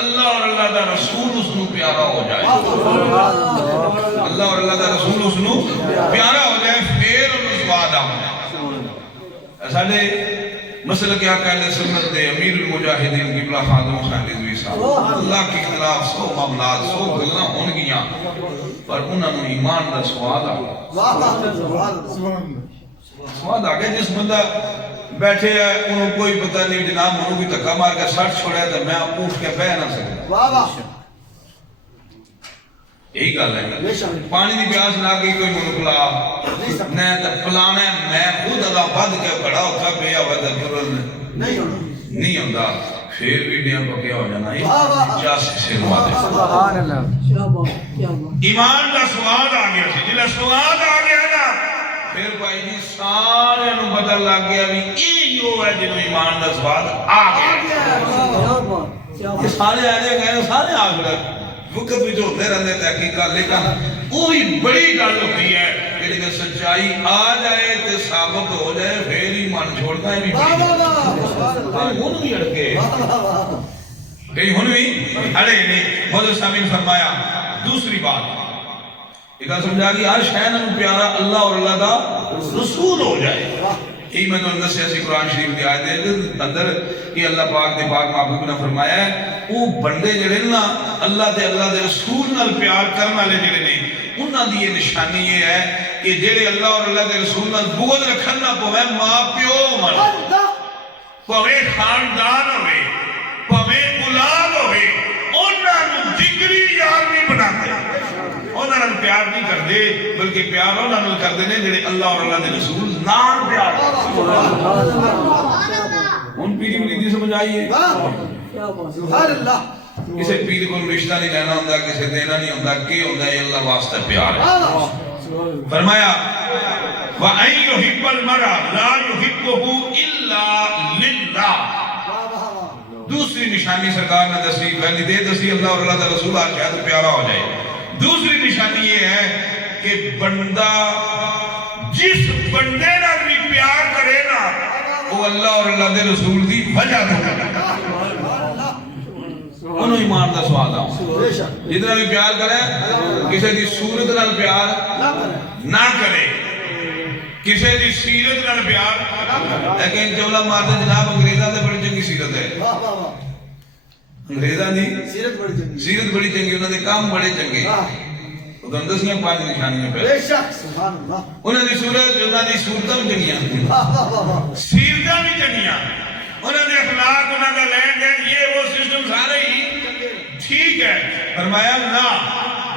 اللہ اور اللہ دا رسول اس نو پیارا ہو جائے. اللہ اور اللہ دا رسول اس نو پیارا ہو جائے پھر انہوں سواد آمنا. ساڑھے مسئلہ کیا کہلے سنت دے امیر المجاہدین قبلہ خادم حسین رضوی صاحب اللہ کے خلاف سو معاملات سو گلنا ہون گیا پر انہوں نے ایمان دا سواد آگیا. سواد آگیا جس بندہ بیٹھے ہے انہوں کوئی پتہ نہیں جناب انہوں بھی تکا مار کے سٹ چھوڑے تو میں اٹھ کے بہ نہ سکتا. یہی گل ہے پانی دی پیاس نہ گئی کوئی منکلا میں تے پلانے میں خود ادا بد کے کھڑا ہوتا پیا ہوا تے پھر نہیں ہوندا پھر بھی ڈیاں پکیا ہو جانا یہ جاس سے سواد ہے. سبحان اللہ ایمان دا سواد آ گیا سی جلا سواد آ گیا نا پھر بھائی جی سارے نو پتہ لگ گیا بھی ایو ہے جنوں ایمان دا سواد آ گیا. یہ سارے آنے گئے سارے آ گئے وقت بھی جو ہوتے رہنے تحقیقات لیکن وہی بڑی گل ہوتی ہے کہ جب سچائی آ جائے تو ثابت ہو جائے پھر ہی من چھوڑتا ہے بھی بڑی ہن بھی اڑ کے کہیں ہن بھی اڑے نہیں. حضرت سامین فرمایا دوسری بات ایک سمجھا کہ ہر شے نوں پیارا اللہ اور اللہ دا رسول ہو جائے. یہی میں تو اندر سے ایسی قرآن شریف دی آیت ہے اندر کہ اللہ پاک دے پاک محبوب نے فرمایا ہے وہ بندے جڑے نا اللہ دے رسول نال پیار کرنے والے جڑے نے انہاں دی یہ نشانی یہ ہے کہ جڑے اللہ اور اللہ دے رسول نال بغض رکھن نہ پوے ماں پیو ہون پوے خاندان ہوے پوے اولاد ہوے انہاں نوں جگری یار نہیں بناتے انہاں نال پیار نہیں کردے بلکہ پیار انہاں نال کردے نے جڑے اللہ اور اللہ دے رسول نال پیار ان پیری مریدی سمجھ آئیے سبحان اللہ کسے پیر کو رشتہ نہیں لینا ہوندہ کسے دینا نہیں ہوندہ کی ہوندہ یہ اللہ واسطہ پیار ہے. فرمایا وَأَن يُحِبَّ الْمَرَى لَا يُحِبُّهُ إِلَّا لِلَّهِ. دوسری نشانی سرکار نے دسی پہلی دے دسی اللہ اور اللہ دا رسول آج شاید پیارا ہو جائے. دوسری نشانی یہ ہے کہ بندہ جس بندے نہ بھی پیار کرے نا وہ اللہ اور اللہ دے رسول دی وجہ تو کرے انہوں ایمان دا سواد آؤں. جتنا بھی پیار کرے کسی دی صورت نال پیار نہ کرے کسی دی سیرت نال پیار لیکن جولا مارتے جناب انگریزہ دے بڑی چنگی سیرت ہے انگریزہ دی سیرت بڑی چنگی انہوں نے کام بڑے چنگے تو دسیاں پانچ نشانیاں پہ انہوں نے صورت انہوں نے صورتیں بھی چنگیاں سیرتیں بھی چنگیاں انہوں نے اخلاق انہوں نے لین دین یہ وہ سسٹم سارے ہی ٹھیک ہے فرمایا نا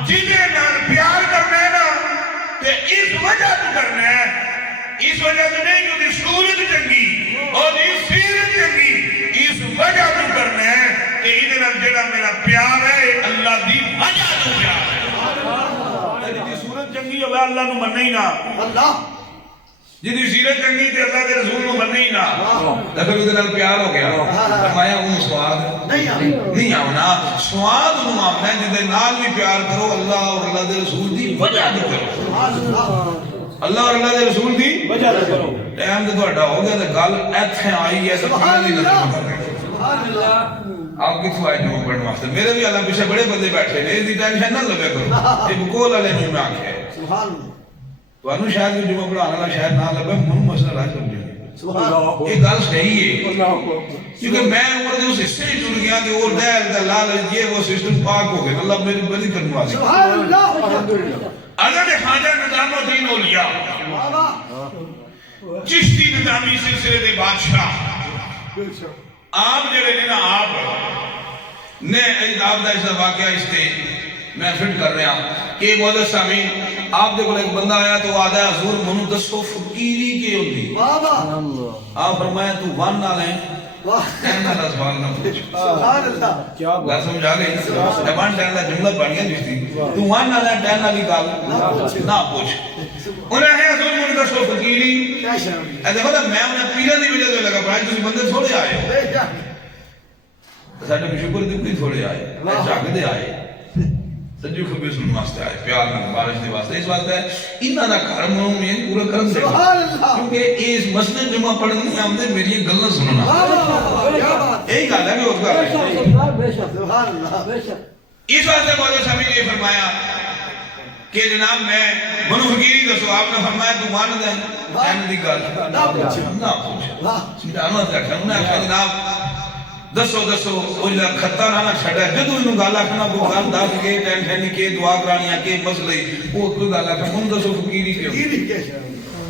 جنہیں نال پیار کرنا ہے نا تے اس وجہ تو کرنا ہے اس وجہ تو نہیں کہ صورت چنگی اور اس سیرت چنگی اس وجہ تو کرنا ہے کہ ادھر نال جڑا میرا پیار ہے اللہ دی وجہ تو پیار ہے جی صورت چنگی ہوگا اللہ نو مننا ہی نہ اللہ جی سیرت چنگی تے اللہ کے رسول نو مننا ہی نہ پھر ادھر نال پیار ہو گیا فرمایا انہوں سواد نہیں آنا سواد انہوں آمنا ہے جدے نال بھی پیار کرو اللہ اور اللہ دے رسول دی وجہ تو کرو اللہ اور اللہ دے رسول دی وجہ تو کرو ٹائم تو تھوڑا ہو گیا تو گل ایتھے آئی ہے تو پیار دی نظر آپ کتوں آئے جمعہ پڑھنے واسطے میرے بھی اللہ پیچھے بڑے بندے بیٹھے نے اس دی ٹینشن نہ لگے کرو یہ بکول والے میں آنکھ ہے تو انہوں شاید جو جمعہ پڑھانا والا شاید نہ لگے منہ مسئلہ رہ سمجھے یہ گل صحیح ہے کیونکہ میں عمر دے اس حصے ہی ٹر گیا کہ وہ دہل دا لال یہ وہ سسٹم پاک ہو گئے اللہ میری بڑی کرنے والی اگر خواجہ نظام الدین اولیاء چشتی نظامی سلسلے دے بادشاہ آپ جڑے نے نا آپ نے آپ دا اس واقعہ اس تے میں فٹ کر رہا کہ مولا سامین آپ دے کو ایک بندہ آیا تو آدھا ہے حضور منو دسو فقیری کے ہوندی آپ فرمایا تو وان نہ لیں ٹین نہ سوال نہ پوچھ سبحان اللہ کیا بات سمجھا گئی زبان ٹین نہ جملہ بن گیا جس تھی تو وان نہ لیں ٹین نہ نکال نہ پوچھ انہیں ہے حضور منو دسو فقیری ایسے بتا میں انہیں پیرہ دی وجہ سے لگا پڑھائی تسی بندے تھوڑے آئے ساڑھے میں شکر دی تھوڑے آئے میں جاگ دے آئے سجو خبر سن واسطے آئے پیار نہ بارش دے واسطے اس واسطے انہاں دا گھر منوں میں پورا کرم دے کیونکہ اس مسجد جمعہ پڑھنے نہیں آمدے میری گلاں سننا یہی گل ہے کہ اس کا اس واسطے مولا صاحب نے فرمایا کہ جناب میں منو فقیری دسو آپ نے فرمایا تو مان دے این دی گل نہ پوچھ سمجھانا تھا کہ انہوں نے جناب دسو وہ خطہ نہ چھڑا جدو انہوں گالا کھنا کو گال داس کے ٹینشن کے دعا کرانیاں کے مسئلے وہ کوئی گالا کھنا ان دسو فقیری کے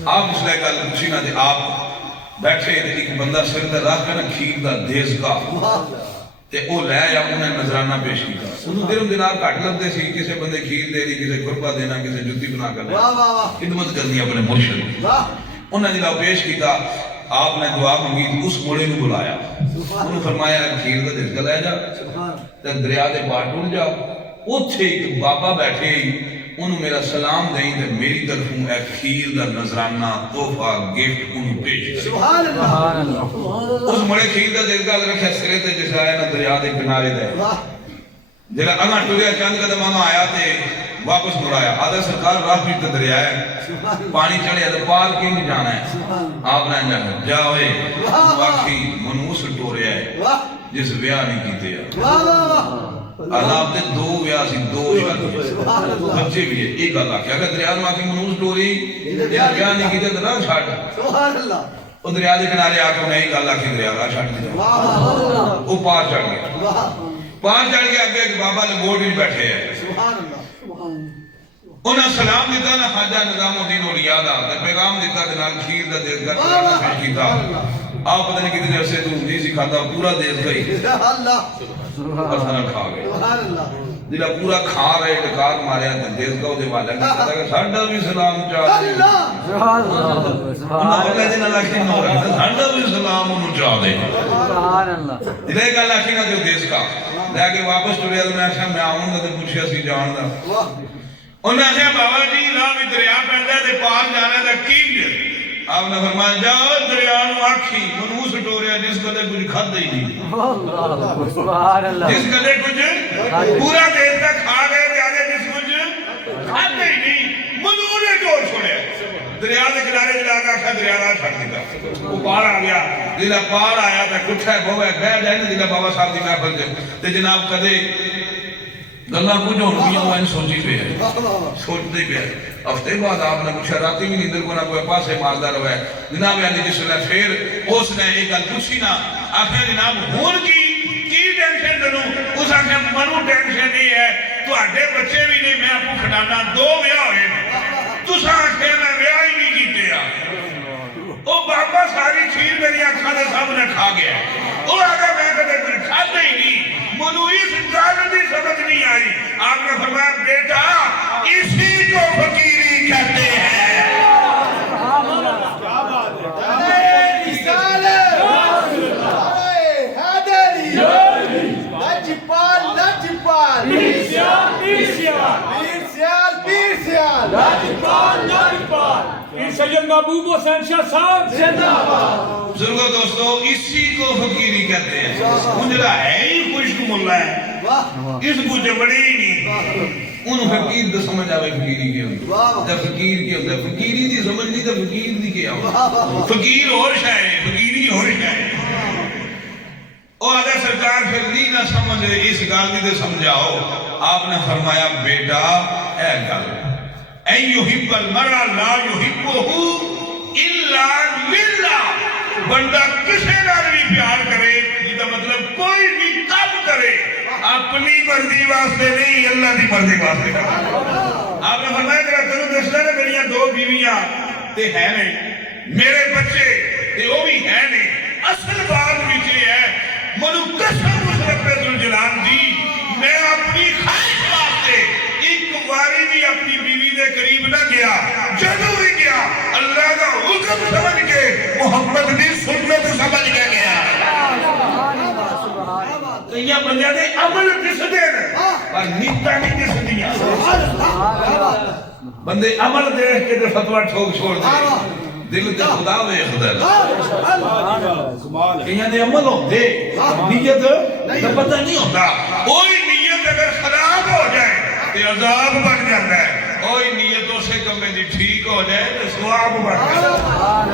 آپ اس لئے گال پوچھی نہ دے آپ بیٹھے ایک بندہ سر دے راہ کا نا کھیر دا دیز کا تے او لے یا انہیں نظرانہ پیش کی تھا انہوں درم دینار کاٹ لگ دے سی کسے بندے کھیر دے دی کسے قربہ دینا کسے جتی بنا کر دے خدمت کرنی اپنے مرشد انہیں جلال پیش کی تھا آپ نے دعا منگی اس موڑے نو بلایا انہوں فرمایا کھیر دا دل کا لے جا تے دریا دے پار ٹوٹ جا اوتھے ایک بابا بیٹھے انہوں میرا سلام دیں تے میری طرفوں اے کھیر دا نظرانہ تحفہ گفٹ انہوں پیش کر سبحان اللہ اس موڑے کھیر دا دل کا رکھے سرے تے جس آیا نا دریا دے کنارے دے جنہا انہاں ٹوریا چاند قدم آیا تے واپس مرایا آدھا سرکار راہ پیٹ دریا ہے پانی چڑھے تو پار کے نہیں جانا ہے آپ نے جانا جاوے واقعی منوس ٹوریا ہے جس بیاہ نہیں کیتے ہیں اللہ آپ نے دو بیاہ سی دو شادی بچے بھی ہے ایک اللہ کیا کہ دریا واقعی منوس ٹوری جس بیاہ نہیں کیتے تو نہ چھاڑ وہ دریا دے کنارے آکے انہیں ایک اللہ کی دریا راہ چھاڑ دیا وہ پار چڑھ گیا پار چڑھ گیا کہ ایک بابا نے گوڑ بھی بیٹھے ہیں انہاں سلام دیتا نا خواجہ نظام الدین اولیاء دا پیغام دیتا کہ نال کھیر دا دیز کا پیش کیتا آپ پتہ نہیں کتنے عرصے تو نہیں سکھاتا پورا دیز گئی پتہ نہ کھا گئی دلہ پورا کھا رہے ٹکار مارے ہیں دیز کا دے والا کہتا کہ ساڑھا بھی سلام چاہ دے انہاں بکہ دن اللہ کی نور ہے ساڑھا بھی سلام انہوں چاہ دے دلہ ایک اللہ کی نہ دے دیز کا لیکن واپس تو رہا میں آشا میں آؤں گا تو پوچھے اسی جان دا انہوں نے کہا بابا جی راہ بھی دریا پہندا ہے تے پار جانا ہے کی آپ نے فرمایا جاؤ دریا نو آکھی منوس ٹوریا جس کدے کچھ کھادا ہی نہیں جس کدے کچھ پورا دیر تک کھا گئے تے آگے جس کچھ کھادا ہی نہیں منو نے ٹور چھوڑیا دریا دے کنارے جلا کے آکھا دریا راہ چھڑ دیتا وہ پار آ گیا دلہ پار آیا تے کٹھا ہے بہو ہے بہ جائے نا دلہ بابا صاحب دی محفل دے تے جناب کدے گلہ کچھ ہونی ہیں وہ ان سوچی پہ ہے سوچتے پہ ہے ہفتے بعد آپ نے پوچھا راتی بھی نیندر کو نہ کوئی پاسے مالدار ہوئے جناب یعنی جس نے پھر اس نے ایک گل پوچھی نا آخر جناب ہون کی ٹینشن دنوں اس آخر منو ٹینشن نہیں ہے تو آٹھے بچے بھی نہیں میں آپ کو کھڑانا دو بیاہ ہوئے تو آخر میں بیاہ ہی نہیں کیتے ہیں وہ بابا ساری کھیر میری اکھا دے سب نے کھا گیا وہ آگا میں کہتے کچھ کھاتے ہی نہیں منو اس گل دی سید محبوب حسین شاہ صاحب بزرگوں دوستو اسی کو فقیری کہتے ہیں. اجلا ہے ہی خشک ملا ہے, واہ اس کو جبڑی ہی نہیں. ان فقیر تو سمجھ آوے فقیری کے ہوتا ہے, فقیر کے ہوتا ہے. فقیری دی سمجھ نہیں تو فقیر دی کیا ہوتا. فقیر اور شاہ ہے, فقیری اور شاہ ہے. اور اگر سرکار پھر نہیں نہ سمجھے اس گل کی تو سمجھاؤ. آپ نے فرمایا بیٹا اے گل این یحب المرء لا یحبہ الا للہ. بندہ کسے نال بھی پیار کرے, یہ کا مطلب کوئی بھی کام کرے اپنی مرضی واسطے نہیں, اللہ کی مرضی واسطے کرے. آپ نے فرمایا کہ تینوں دسنا نا میری 2 بیویاں تے ہے نے, میرے بچے تے وہ بھی ہے نے. اصل بات بھی یہ ہے منو قسم اس رب ذوالجلال دی, میں اپنی خواہش واسطے ایک باری بھی اپنی بیوی دے قریب نہ گیا. جدوں بھی گیا اللہ کا حکم سمجھ کے محمد دی سنت سمجھ کے گیا. کئی بندے دے عمل کس دے پر نیتا نہیں کس دیا. بندے عمل دیکھ کے فتویٰ ٹھوک چھوڑ دے, دل تے خدا وے خدا. کہیں دے عمل ہوتے نیت کا پتہ نہیں ہوتا. کوئی نیت اگر خراب ہو جائے تو عذاب بن جاتا ہے, کوئی نیتوں سے کم دی ٹھیک ہو جائے تو ثواب بن جاتا ہے.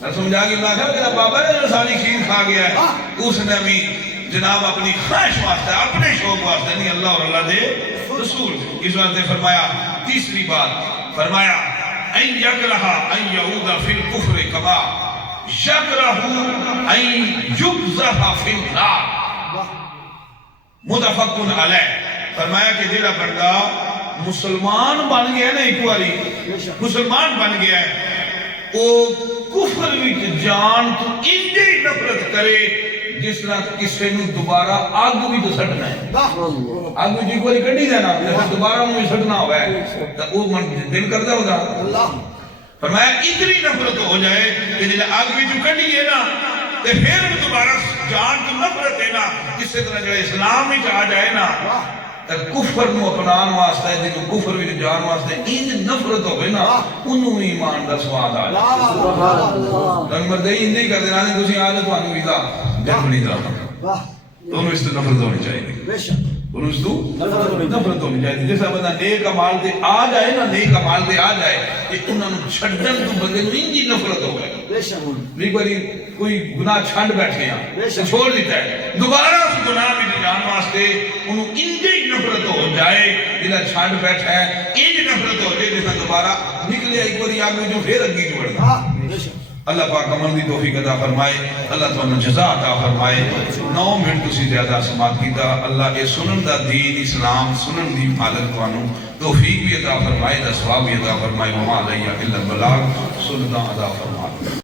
میں سمجھا کہ میں کہا کہ بابا نے ساری کھیر کھا گیا ہے, اس نے بھی جناب اپنی خواہش واسطے اپنے شوق واسطے نہیں, اللہ اور اللہ دے رسول. اس واسطے فرمایا تیسری بات فرمایا این یکرہ این یعود فی الکفر کما یکرہ این یقذف فی النار. متفق علیہ. فرمایا کہ جیڑا بندہ مسلمان بن گیا نا, ایک باری مسلمان بن گیا ہے, وہ کفر وچ جان تو انجے نفرت کرے جس طرح کسی نے دوبارہ آگ بھی تو سٹنا ہے. آگ بھی کوئی کٹی دینا دوبارہ مجھے سٹنا ہوا ہے تو وہ دل کرتا ہوتا. فرمایا اتنی نفرت ہو جائے کہ جب آگ بھی جو کٹی ہے نا تو پھر دوبارہ جان تو نفرت ہے نا, اس طرح جو اسلام ہی آ جائے نا کفر نو اپنان واسطہ ہے, جنہوں کفر بھی جان واسطے انج نفرت ہوئے نا انہوں ایمان دا سواد آ جائے. تن مردے ہی نہیں کر دینا نہیں تسی آج تو انہوں ویزا جنم نہیں دا تو انہوں اس سے نفرت ہونی چاہیے, انہوں اس تو نفرت ہونی چاہیے. جیسا بندہ نیک عمال تے آ جائے نا, نیک عمال تے آ جائے کہ انہوں چھڑن تو بندے نو انجی نفرت ہو گئے. بھی باری کوئی گناہ چھنڈ بیٹھے ہیں چھوڑ دیتا ہے, دوبارہ اس گناہ میں جان واسطے انہوں انجی نفرت ہو جائے جنہا چھانڈ بیٹھا ہے, انج نفرت ہو جائے جنہا دوبارہ نکلے ایک باری آگے جو پھر اگی جوڑنا. اللہ پاک عمل دی توفیق عطا فرمائے, اللہ تعالیٰ جزا عطا فرمائے. 9 منٹ تسی زیادہ سماعت کیتا, اللہ اے سنن دا دین اسلام سنن دی حالت توانو توفیق بھی عطا فرمائے, دا ثواب بھی عطا فرمائے. وما علیہ الا البلاغ, سنتا عطا فرمائے.